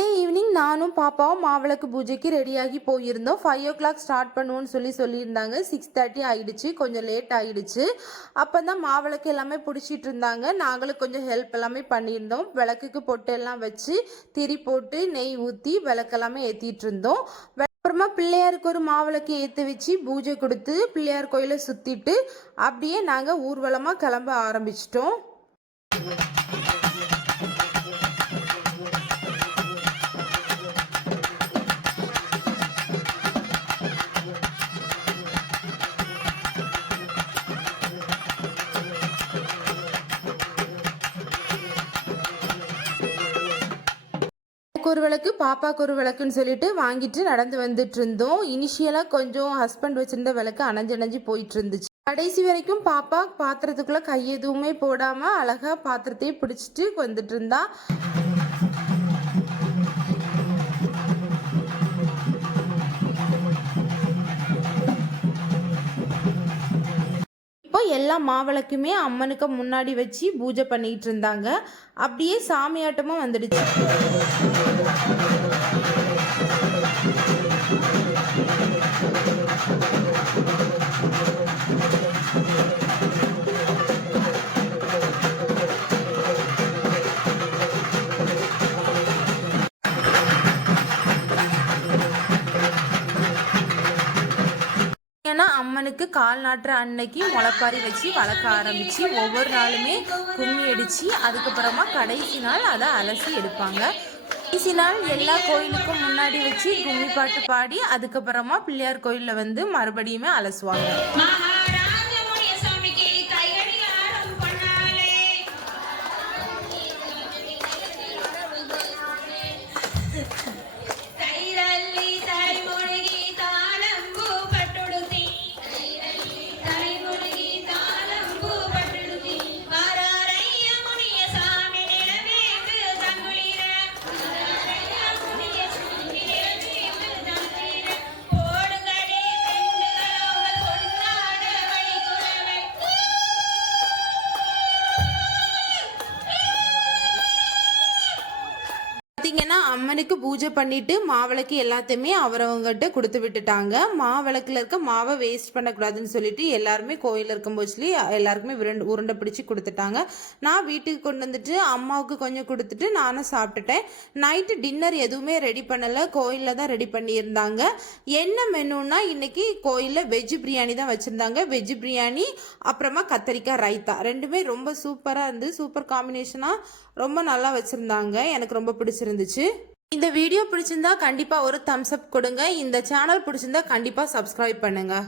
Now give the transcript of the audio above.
Day evening நானும் பாப்பாவும் மாவிளக்கு பூஜைக்கு ரெடியாகி போயிருந்தோம். ஃபைவ் ஓ கிளாக் ஸ்டார்ட் பண்ணுவோன்னு சொல்லி சொல்லியிருந்தாங்க. சிக்ஸ் தேர்ட்டி ஆகிடுச்சு கொஞ்சம் லேட் ஆகிடுச்சு அப்போ தான் மாவிளக்கு எல்லாமே பிடிச்சிட்டு இருந்தாங்க. நாங்களும் கொஞ்சம் ஹெல்ப் எல்லாமே பண்ணியிருந்தோம். விளக்குக்கு பொட்டு எல்லாம் வச்சு திரி போட்டு நெய் ஊற்றி விளக்கெல்லாமே ஏற்றிட்டு இருந்தோம். அப்புறமா பிள்ளையாருக்கு ஒரு மாவிளக்கு ஏற்றி வச்சு பூஜை கொடுத்து பிள்ளையார் கோயிலை சுற்றிட்டு அப்படியே நாங்கள் ஊர்வலமாக கிளம்ப ஆரம்பிச்சிட்டோம். ஒரு விளக்கு பாப்பாக்கு ஒரு விளக்குன்னு சொல்லிட்டு வாங்கிட்டு நடந்து வந்துட்டு இருந்தோம் இனிஷியலாக கொஞ்சம் ஹஸ்பண்ட் வச்சிருந்த விளக்கு அணைஞ்சு அணைஞ்சு போயிட்டு இருந்துச்சு கடைசி வரைக்கும் பாப்பா பாத்திரத்துக்குள்ள கை எதுவுமே போடாம அழகா பாத்திரத்தையே பிடிச்சிட்டு வந்துட்டு இருந்தா எல்லா மாவிளக்குமே அம்மனுக்கு முன்னாடி வச்சு பூஜை பண்ணிட்டு இருந்தாங்க. அப்படியே சாமியாட்டமும் வந்துடுச்சு. ஏன்னா அம்மனுக்கு கால் நாட்டுற அன்னைக்கு முளைப்பாரி வச்சு வளர்க்க ஆரம்பிச்சு ஒவ்வொரு நாளுமே கும்மி அடிச்சு அதுக்கப்புறமா கடைசி நாள் அதை அலசி எடுப்பாங்க. கடைசி நாள் எல்லா கோயிலுக்கும் முன்னாடி வச்சு கும்மி பாட்டு பாடி அதுக்கப்புறமா பிள்ளையார் கோயிலில் வந்து மறுபடியுமே அலசுவாங்க. அம்மனுக்கு பூஜை பண்ணிட்டு மாவிளக்கு எல்லாத்தையுமே அவரவங்ககிட்ட கொடுத்து விட்டுட்டாங்க. மாவிளக்குல இருக்க மாவை வேஸ்ட் பண்ணக்கூடாதுன்னு சொல்லிட்டு எல்லாருமே கோயிலில் இருக்கும் சொல்லி எல்லாருக்குமே விரண்டு உருண்டை பிடிச்சி கொடுத்துட்டாங்க. நான் வீட்டுக்கு கொண்டு வந்துட்டு அம்மாவுக்கு கொஞ்சம் கொடுத்துட்டு நானும் சாப்பிட்டுட்டேன். நைட்டு டின்னர் எதுவுமே ரெடி பண்ணலை. கோயிலில் தான் ரெடி பண்ணியிருந்தாங்க. என்ன மெனுன்னா இன்னைக்கு கோயிலில் வெஜ் பிரியாணி தான் வச்சுருந்தாங்க. வெஜ் பிரியாணி அப்புறமா கத்தரிக்காய் ரைத்தா. ரெண்டுமே ரொம்ப சூப்பராக இருந்து சூப்பர் காம்பினேஷனாக ரொம்ப நல்லா வச்சுருந்தாங்க. எனக்கு ரொம்ப பிடிச்சிருந்துச்சு. இந்த வீடியோ பிடிச்சிருந்தா கண்டிப்பாக ஒரு தம்ஸ் அப் கொடுங்க. இந்த சேனல் பிடிச்சிருந்தா கண்டிப்பாக சப்ஸ்கிரைப் பண்ணுங்கள்